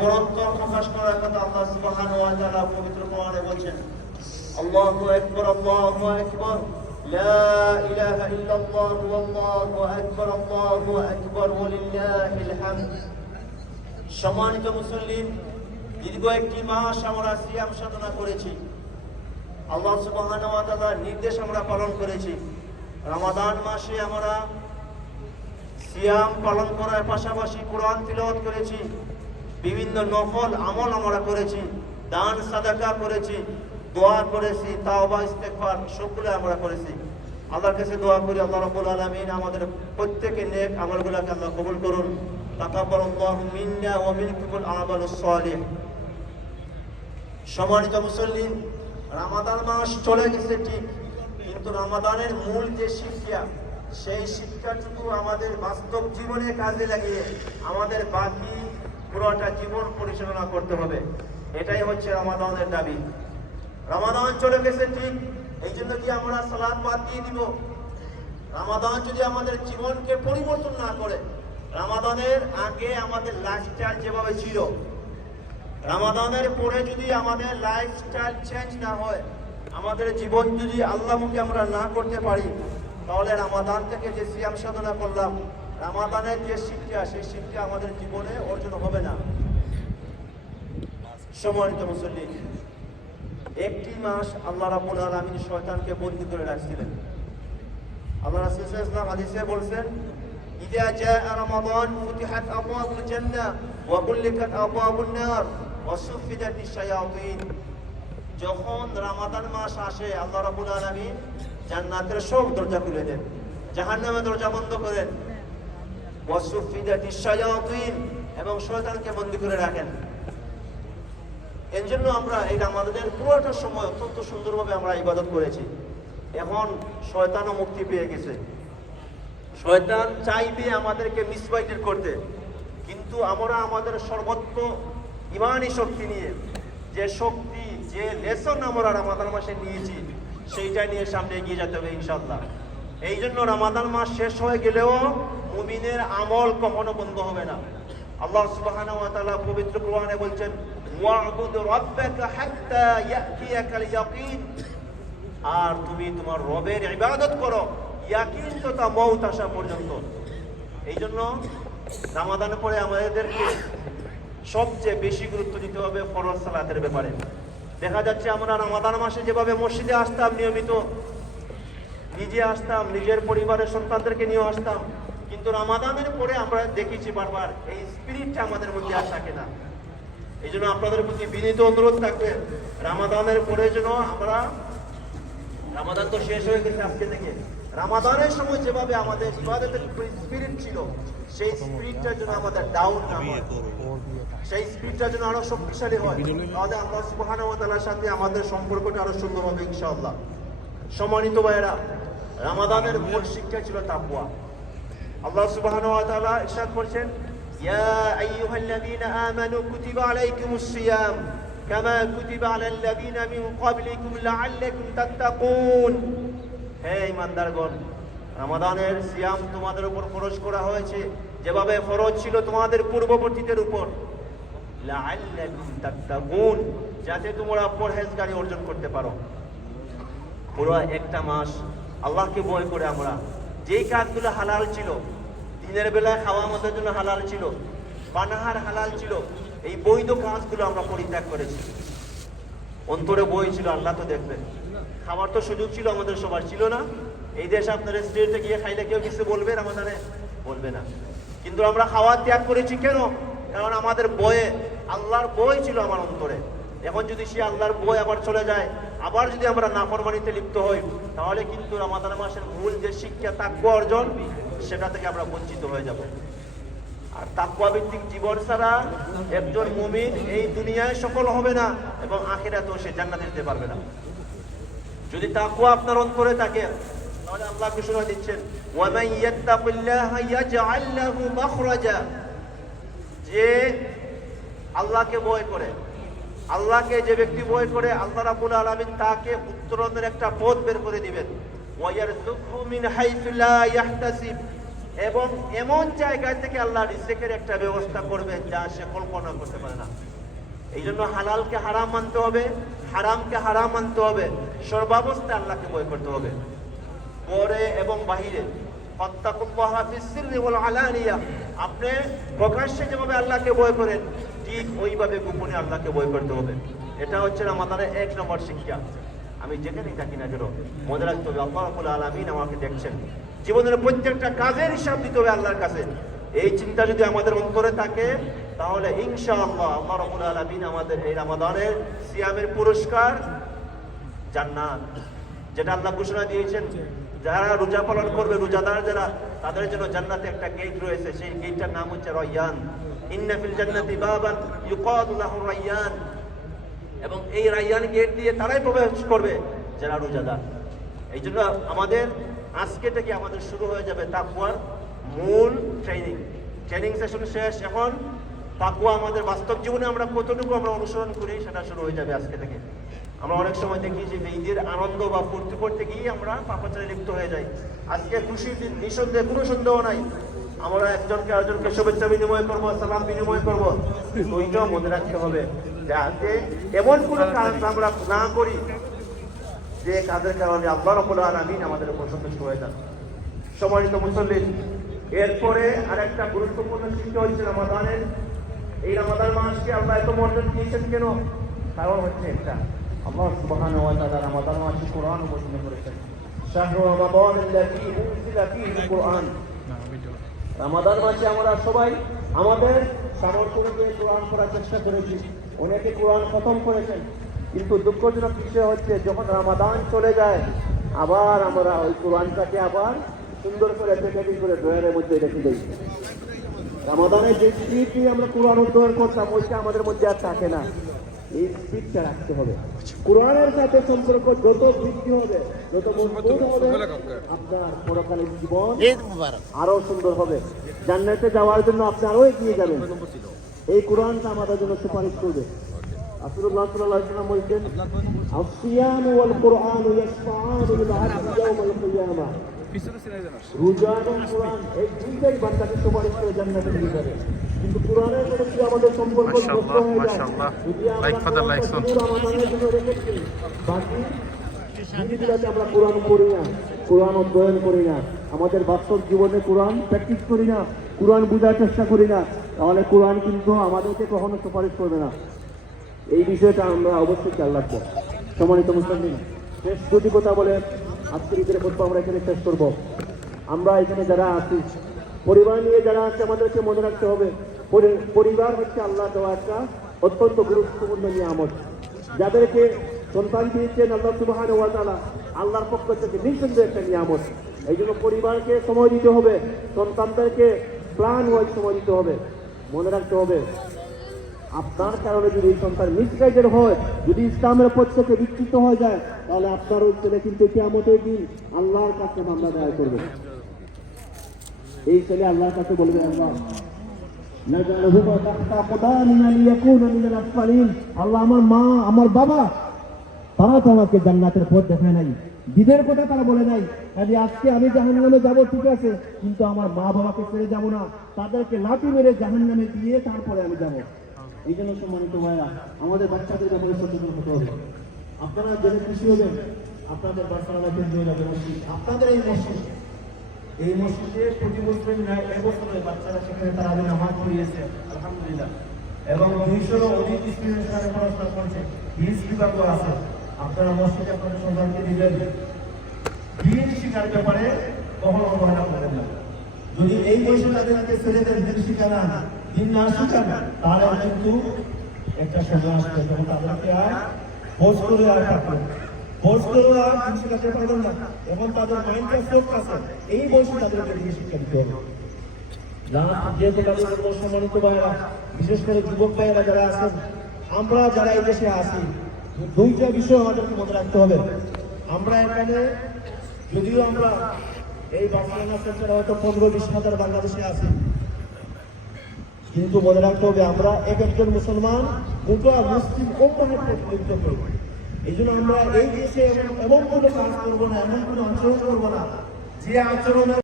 পরন্তর প্রকাশ করার কথা আল্লাহ সুবহানাহু ওয়া তাআলা পবিত্র কোরআনে বলেন, আল্লাহু আকবার, আল্লাহু আকবার, লা ইলাহা ইল্লাল্লাহ, আল্লাহু আকবার, আল্লাহু আকবার, ওয়ালিল্লাহিল হামদ। সম্মানিত মুসল্লিন, দীর্ঘ একটি মাস আমরা সিয়াম সাধনা করেছি। আল্লাহ সুবহানাহু ওয়া তাআলার নির্দেশ আমরা পালন করেছি। রমাদান মাসে আমরা সিয়াম পালন করার পাশাপাশি কোরআন তিলাওয়াত করেছি, বিভিন্ন নফল আমল আমরা করেছি, দান সাদাকা করেছি, দোয়া করেছি, তাওবা ইস্তেগফার সবগুলো আমরা করেছি। আল্লাহর কাছে দোয়া করি আল্লাহ রাব্বুল আলামিন আমাদের প্রত্যেকের নেক আমলগুলোকে আল্লাহ কবুল করুন। তাকাব্বালাল্লাহু মিন্না ওয়া মিনকুমুল আমালুস সালিহ। সম্মানিত মুসল্লিন, রমাদান মাস চলে গেছে ঠিক, কিন্তু রমাদানের মূল যে শিক্ষা, সেই শিক্ষাটুকু আমাদের বাস্তব জীবনে কাজে লাগিয়ে আমাদের বাকি পুরোটা জীবন পরিচালনা করতে হবে। এটাই হচ্ছে রমাদানের দাবি। রমাদান চলে গেছে ঠিক, এই জন্য কি আমরা সালাত বাদ দিয়ে দিব? রমাদান যদি আমাদের জীবনকে পরিবর্তন না করে, রমাদানের আগে আমাদের লাইফস্টাইল যেভাবে ছিল, রমাদানের পরে যদি আমাদের লাইফস্টাইল চেঞ্জ না হয়, আমাদের জীবন যদি আল্লাহমুখী আমরা না করতে পারি, তাহলে রমাদান থেকে যে সিয়াম সাধনা করলাম, রমাদানের যে শিক্ষা, সেই শিক্ষা আমাদের জীবনে অর্জন হবে না। সম্মানিত মুসল্লিন, একটি মাস আল্লাহ রাব্বুল আলামিন শয়তানকে বন্দী করে রাখছিলেন। আল্লাহ রাসূল সাল্লাল্লাহু আলাইহি ওয়াসাল্লাম হাদিসে বলেন, ইযা জাআ রমাদান ফুতিহাত আবওয়াবুল জান্নাহ ওয়া গুল্লিকাত আবওয়াবুন নার ওয়া সুফিদাতিশ শায়াতিন। যখন রমাদান মাস আসে, আল্লাহ রাব্বুল আলামিন জান্নাতের সব দরজা খুলে দেন, জাহান্নামের দরজা বন্ধ করেন, ওয়া সুফিদাতিশ শায়াতিন, এবং শয়তানকে বন্দী করে রাখেন। এর জন্য আমরা এই রমাদানের পুরোটা সময় অত্যন্ত সুন্দরভাবে আমরা ইবাদত করেছি। এখন শয়তানও মুক্তি পেয়ে গেছে। শয়তান চাইবে আমাদেরকে মিসগাইডেড করতে, কিন্তু আমরা আমাদের সর্বোচ্চ ইমানি শক্তি নিয়ে, যে শক্তি, যে লেসন আমরা রমাদান মাসে নিয়েছি, সেইটা নিয়ে সামনে এগিয়ে যেতে হবে ইনশাআল্লাহ। এই জন্য রমাদান মাস শেষ হয়ে গেলেও মুমিনের আমল কখনো বন্ধ হবে না। আল্লাহ সুবহানাহু ওয়া তাআলা পবিত্র কোরআনে বলছেন, ওয়া'বুদ রাব্বাকা হাত্তা ইয়াতিয়াকাল ইয়াকিন। আর তুমি তোমার রবের ইবাদত করো ইয়াকিন তথা মওত আসা পর্যন্ত। এই জন্য রমাদানের পরে আমাদেরকে সবচেয়ে বেশি গুরুত্ব দিতে হবে ফরজ সালাতের ব্যাপারে। দেখা যাচ্ছে আমরা রমাদান মাসে যেভাবে মসজিদে আসতাম, নিয়মিত নিজে আসতাম, নিজের পরিবারের সন্তানদেরকে নিয়ে আসতাম, কিন্তু রমাদানের পরে আমরা দেখেছি বারবার এই স্পিরিটটা আমাদের মধ্যে আর থাকে না। এই জন্য আপনাদের প্রতি বিনীত অনুরোধ থাকবে, রমাদানের পরে যেন আমরা, রমাদান তো শেষ হয়ে গেছে আজকে থেকে, রমাদানের সময় যেভাবে আমাদের ইবাদতের স্পিরিট ছিল, সেই স্পিরিটটা যেন আমাদের ডাউন না হয়, সেই স্পিরিটটা যেন আরো শক্তিশালী হয়, তাহলে আল্লাহ সুবহানাহু ওয়া তাআলার সাথে আমাদের সম্পর্কটা আরো সুন্দর হবে ইনশাআল্লাহ। সম্মানিত ভাইয়েরা, রমাদানের মূল শিক্ষা ছিল তাকওয়া। আল্লাহ সুবহানাহু ওয়া তাআলা ইরশাদ করেছেন, ইয়া আইয়ুহাল্লাযীনা আমানু কুতিবা আলাইকুমুস সিয়াম কামা কুতিবা আলাল্লাযীনা মিন ক্বাবলিকুম লাআল্লাকুম তাত্তাকুন। হে ঈমানদারগণ, রমাদানের সিয়াম তোমাদের উপর ফরজ করা হয়েছে যেভাবে ফরজ ছিল তোমাদের পূর্ববর্তীদের উপর, লাআল্লাকুম তাত্তাকুন, যাতে তোমরা পরহেজগারি অর্জন করতে পারো। পুরো একটা মাস আল্লাহকে ভয় করে আমরা যেই কাজগুলো হালাল ছিল, দিনের বেলায় খাওয়া আমাদের জন্য হালাল ছিল, পানাহার হালাল ছিল, এই বৈধ কাজগুলো আমরা পরিত্যাগ করেছি। অন্তরে বই ছিল, আল্লাহ তো দেখবেন। খাবার তো সুযোগ ছিল আমাদের সবার, ছিল না? এই দেশে আপনার রেস্টুরেন্টে গিয়ে খাইলে কেউ কিছু বলবে রমাদানে? বলবে না। কিন্তু আমরা খাওয়া ত্যাগ করেছি কেন? কারণ আমাদের বয়ে, আল্লাহর বই ছিল আমার অন্তরে। এখন যদি সে আল্লাহর বই আবার চলে যায়, আবার যদি আমরা নাফরমানিতে লিপ্ত হই, তাহলে কিন্তু রমাদান মাসের মূল যে শিক্ষা তাকওয়া অর্জন, সেটা থেকে আমরা বঞ্চিত হয়ে যাব। আর তাকওয়া ভিত্তিক জীবন ছাড়া একজন মুমিন এই দুনিয়ায় সফল হবে না এবং আখিরাতেও সে জান্নাতে যেতে পারবে না। যদি তাকওয়া আপনার অন্তরে থাকে, তাহলে আল্লাহ ঘোষণা দিচ্ছেন, ওয়া মান ইয়াত্তাকিল্লাহা ইয়াজআল লাহু মাখরাজা। যে আল্লাহকে ভয় করে, আল্লাহকে যে ব্যক্তি ভয় করে, আল্লাহ রাব্বুল আলামিন তাকে উত্তরণের একটা পথ বের করে দিবেন। ওয়া ইয়ারযুকহু মিন হাইসু লা ইয়াহতাসিব, এবং এমন জায়গা থেকে আল্লাহ রিজিকের একটা ব্যবস্থা করবেন যা সে কল্পনা করতে পারে না। এই জন্য হালালকে হারাম মানতে হবে, হারামকে হারাম মানতে হবে, সর্বাবস্থায় আল্লাহকে ভয় করতে হবে, পরে এবং বাহিরে। ফাত্তাকুল্লাহা ফিস-সিররি ওয়াল আলানিয়া, আপনি প্রকাশ্যে যেভাবে আল্লাহকে ভয় করেন ঠিক ওইভাবে গোপনে আল্লাহকে ভয় করতে হবে। এটা হচ্ছে আমাদের 1 নম্বর শিক্ষা। আমি যেখানেই থাকি না কেন মনে রাখতে হবে আল্লাহ রাব্বুল আলামিন আমাকে দেখছেন। জীবনের প্রত্যেকটা কাজের হিসাব দিতে হবে আল্লাহর কাছে। এই চিন্তা যদি আমাদের অন্তরে থাকে তাহলে ইনশাআল্লাহ আল্লাহ রাব্বুল আলামিন আমাদের এই রমাদানের সিয়ামের পুরস্কার জান্নাত, যেটা আল্লাহ ঘোষণা দিয়েছেন, যারা রোজা পালন করবে, রোজাদার যারা, তাদের জন্য জান্নাতে একটা গেট রয়েছে, সেই গেটটার নাম হচ্ছে রায়্যান। ইন্না ফিল জান্নাতি বাবান ইউকালু লাহু রায়্যান, এবং এই রায়্যান গেট দিয়ে তারাই প্রবেশ করবে যারা রোজাদার। এই জন্য আমাদের আজকে থেকে আমাদের শুরু হয়ে যাবে তাকওয়ার মূল ট্রেনিং সেশন শেষ। এখন তাকওয়া আমাদের বাস্তব জীবনে আমরা কতটুকু আমরা অনুসরণ করি সেটা শুরু হয়ে যাবে আজকে থেকে। আমরা অনেক সময় দেখি যে ঈদের আনন্দ বা ফুর্তি করতে গিয়ে আমরা পাপাচারে লিপ্ত হয়ে যাই। আজকে খুশির দিন, নিঃসন্দেহে কোনো সন্দেহ নাই, আমরা একজনকে আরেকজনকে শুভেচ্ছা বিনিময় করবো, সালাম বিনিময় করবো। ওইটাও মনে রাখতে হবে যাতে এমন কোনো কাজ আমরা না করি যে কাজের কারণে আল্লাহ রাব্বুল আলামিন আমাদের উপর সন্তুষ্ট হয়ে যান। সম্মানিত মুসল্লিন, এরপরে আরেকটা গুরুত্বপূর্ণ শিক্ষা হচ্ছে রমাদানের। এই রমাদান মাসকে আল্লাহ এত মর্যাদা দিয়েছেন কেন? কারণ হচ্ছে একটা, আল্লাহ সুবহানাহু ওয়া তাআলা রমাদান মাসে কোরআন অবতীর্ণ করেছেন। শাহরু রমাদানিল্লাযী উনজিলা ফীহিল কুরআন। রমাদান মাসে আমরা সবাই আমাদের সামর্থ্য অনুযায়ী কোরআন পড়ার চেষ্টা করেছি, অনেকে কোরআন খতম করেছেন। কিন্তু দুঃখজনক বিষয় হচ্ছে যখন রমাদান চলে যায় আবার আমরা ওই কোরআনটাকে আবার সুন্দর করে প্যাকেজিং করে ড্রয়ারের মধ্যে রেখে দিই। রমাদানের যে স্পিড নিয়ে আমরা কোরআন অধ্যয়ন করতাম ওইটা আমাদের মধ্যে আর থাকে না। এই স্পিডটা রাখতে হবে। কোরআনের সাথে সম্পর্ক যত বৃদ্ধি হবে, যত মজবুত হবে, আপনার পরকালীন জীবন আরো সুন্দর হবে। জান্নাতে যাওয়ার জন্য আপনি আরো এগিয়ে যাবেন। এই কোরআনটা আমাদের জন্য সুপারিশ করবে। রাসূলুল্লাহ সাল্লাল্লাহু আলাইহি ওয়াসাল্লাম বলেন, আস-সিয়াম ওয়াল কুরআন ইয়াশফাআন লিল 'abdi ইয়াওমাল কিয়ামাহ। রোজা এবং কোরআন এই দুইটাই বান্দাকে সুপারিশ করে জান্নাতে নিয়ে যাবে। কিন্তু কোরআনের সাথে কি আমাদের সম্পর্ক নষ্ট হয়ে যায়? যদি আমাদের জন্য রেখেছি, বাকি দিনগুলোতে আমরা কোরআন পড়ি না, কোরআন অধ্যয়ন করি না, আমাদের বাস্তব জীবনে কোরআন প্র্যাকটিস করি না, কোরআন বোঝার চেষ্টা করি না, তাহলে কোরআন কিন্তু আমাদেরকে কখনো সুপারিশ করবে না। এই বিষয়টা আমরা অবশ্যই খেয়াল রাখবো। সম্মানিত মুসলিম, শেষ দুটি কথা বলে আজকের ঈদের খুতবা আমরা এখানে শেষ করবো। আমরা এখানে যারা আছি, পরিবার নিয়ে যারা আছে, আমাদেরকে মনে রাখতে হবে পরিবার হচ্ছে আল্লাহ দেওয়া একটা অত্যন্ত গুরুত্বপূর্ণ নিয়ামত। যাদেরকে সন্তান দিয়েছেন আল্লাহ সুবহানাহু ওয়া তাআলা, আল্লাহর পক্ষ থেকে নিঃসন্দেহে একটা নিয়ামত। এই জন্য পরিবারকে সময় দিতে হবে, সন্তানদেরকে প্রাণ ওয়াইজ সময় দিতে হবে। মনে রাখতে হবে আপনার কারণে যদি সন্তান মিসগাইডেড হয়, যদি ইসলামের পথ থেকে বিচ্যুত হয়ে যায়, তাহলে আপনার ওই ছেলে কিন্তু কিয়ামতের দিন আল্লাহর কাছে মামলা দায়ের করবে। এই ছেলে আল্লাহর কাছে বলবে, আল্লাহ আল্লাহ আমার মা আমার বাবা তারা তো আমাকে জান্নাতের পথ দেখায় নাই, দিনের কথা তারা বলে নাই, কাজে আজকে আমি জাহান্নামে যাবো ঠিক আছে, কিন্তু আমার মা বাবাকে ছেড়ে যাবো না, তাদেরকে লাঠি মেরে জাহান্নামে দিয়ে তারপরে আমি যাবো। এই জন্য সম্মানিত ভাইরা, আমাদের বাচ্চাদের ব্যাপারে সচেতন হতে হবে। আপনারা জেনে খুশি হবেন, আপনাদের বাচ্চারা কেন্দ্রীয় যাবে মসজিদ, আপনাদের এই মসজিদে প্রতি বছর এবছরে বাচ্চারা সেখানে তারা নামাজ পড়িয়েছে আলহামদুলিল্লাহ, এবং 200 অধিক স্টুডেন্ট সেখানে পড়াশোনা করছে, হিলস বিভাগও আছে। আপনারা মসজিদে আপনাদের সন্তানকে দিবেন, দিন শিকার ব্যাপারে কখনো অবহেলা করবেন না। যদি এই বয়সে তাদেরকে ছেলেদের দিন শিখানা দিন না শিখান, তাহলে কিন্তু একটা সময় আসবে যখন তাদেরকে আর বোঝ করে আর থাকবে, বোঝ করে আর দিন শিখাতে পারবেন না। এখন তাদের মাইন্ডটা ফোকাস আছে, এই বয়সে তাদেরকে দিন শিক্ষা দিতে হবে। যেহেতু তাদের সম্মানিত ভাইয়েরা, বিশেষ করে যুবক ভাইয়েরা যারা আছেন, আমরা যারা এই দেশে আছি, দুইটা বিষয় আমাদেরকে মনে রাখতে হবে। আমরা এখানে যদিও আমরা এই বার্সেলোনা সেন্টারে হয়তো 15-20 হাজার বাংলাদেশে আছি, কিন্তু মনে রাখতে হবে আমরা একজন মুসলমান গোটা মুসলিম উম্মাহের প্রতিনিধিত্ব করি। এই জন্য আমরা এই দেশে এমন কোনো কাজ করবো না, এমন কোনো আচরণ করবো না যে আচরণের